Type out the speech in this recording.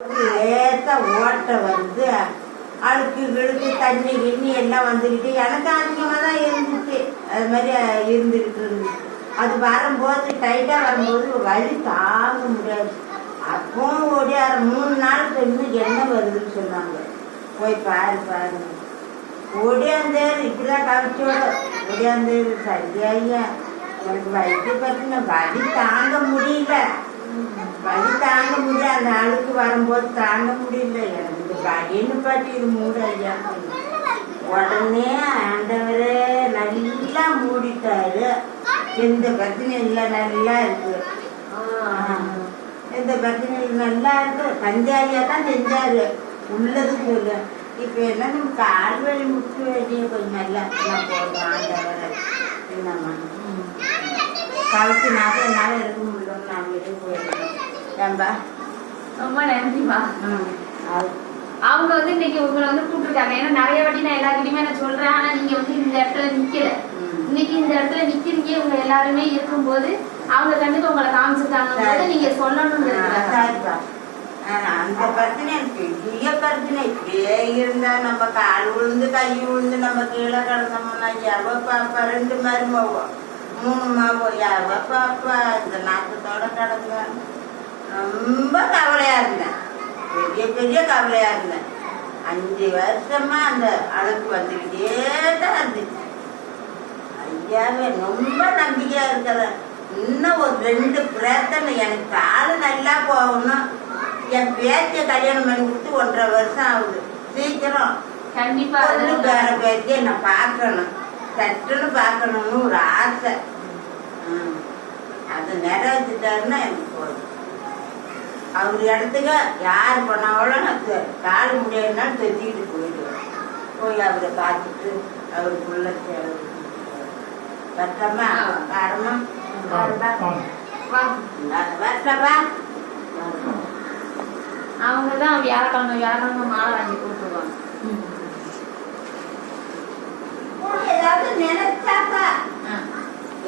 லேசா ஓட்ட வந்து அழுக்கு கிழுக்கு தண்ணி கிண்ணி எல்லாம் வந்துக்கிட்டு எனக்கு அதிகமாக தான் இருந்துச்சு. அது மாதிரி இருந்துக்கிட்டு இருந்துச்சு. அது வரும்போது டைட்டாக வரும்போது வலி தாங்க முடியாது. அப்பவும் ஓடியார 3 நாளுக்கு இன்னும் என்ன வருதுன்னு சொன்னாங்க. போய் பாருங்க ஓடியாந்தேரு இப்படிதான் கவிச்சோட ஓடியாந்தேரு சரியா எனக்கு வயிற்று பற்றின வலி தாங்க முடியல. வலி தாங்க முடியல. அந்த அழுக்கு வரும்போது தாங்க முடியல. எனக்கு இந்த வலின்னு பாட்டி இது மூட ஐயா. உடனே ஆண்டவரே நல்லா மூடிட்டாரு. எந்த பிரச்சனையும் இல்லை, நல்லா இருக்கு. எந்த பிரச்சனையும் நல்லா இருக்கு. தஞ்சாரியா தான் செஞ்சாரு உள்ளது சொல்லு. இப்போ என்ன நம்ம கால் வலி முட்டு வலியை கொஞ்சம் நல்லா போடுறோம். ஆண்டவரை என்னம்மா கவுத்து நாள் என்னால் இருக்க முடியும். நான் வீட்டுக்கு போயிடுறேன். ஏன்பா ரொம்ப நன்றிமா. அவங்க இன்னைக்கு உங்களை கூப்பிட்டுருக்காங்க. ஏன்னா நிறைய வாட்டி நான் எல்லாருக்கிட்டையுமே நான் சொல்றேன். ஆனா நீங்க இந்த இடத்துல நிக்கல. இன்னைக்கு இந்த இடத்துல நிக்கிறீங்க. இவங்க எல்லாருமே இருக்கும்போது அவங்க கண்டிப்பா உங்களை காமிச்சிருக்காங்க. நீங்க சொல்லணும்னு அந்த பிரச்சனை பெரிய பிரச்சனை. இப்படியே இருந்தா நம்ம கால் விழுந்து கை விழுந்து நம்ம கீழே கிடந்தோம்னா எவ பாப்பா 2 மருமாவோ 3 மாவோ எவ பாப்பா இந்த நாட்டத்தோட கிடந்த ரொம்ப கவலையா இருந்தேன். பெரிய கவலையா இருந்தேன். 5 வருஷமா அந்த அழுக்கு வந்துக்கிட்டே தான் இருந்துச்சு. ஐயாவே ரொம்ப நம்பிக்கையா இருக்கிறேன். இன்னும் ஒரு 2 பிரச்சனை. எனக்கு காலு நல்லா போகணும். என் பேத்திய கல்யாணம் பண்ணி கொடுத்து 1.5 வருஷம் ஆகுது. சீக்கிரம் கண்டிப்பா வேற பேத்திய நான் பார்க்கணும். சட்டுன்னு பார்க்கணும்னு ஒரு ஆசை. அது நிறைவேற்றிட்டாருன்னா எனக்கு போதும். அவர் இடத்துக்கு யார் போனாலும் நான் கால் முடியாதுனாலும் தெரிஞ்சுக்கிட்டு போயிடுவேன். போய் அவரை பார்த்துட்டு அவருக்குள்ள வருத்தமா காரணமா வருத்தமா அவங்கதான் வியாழக்கிழமை மாலை வாங்கி கொடுத்துருவாங்க.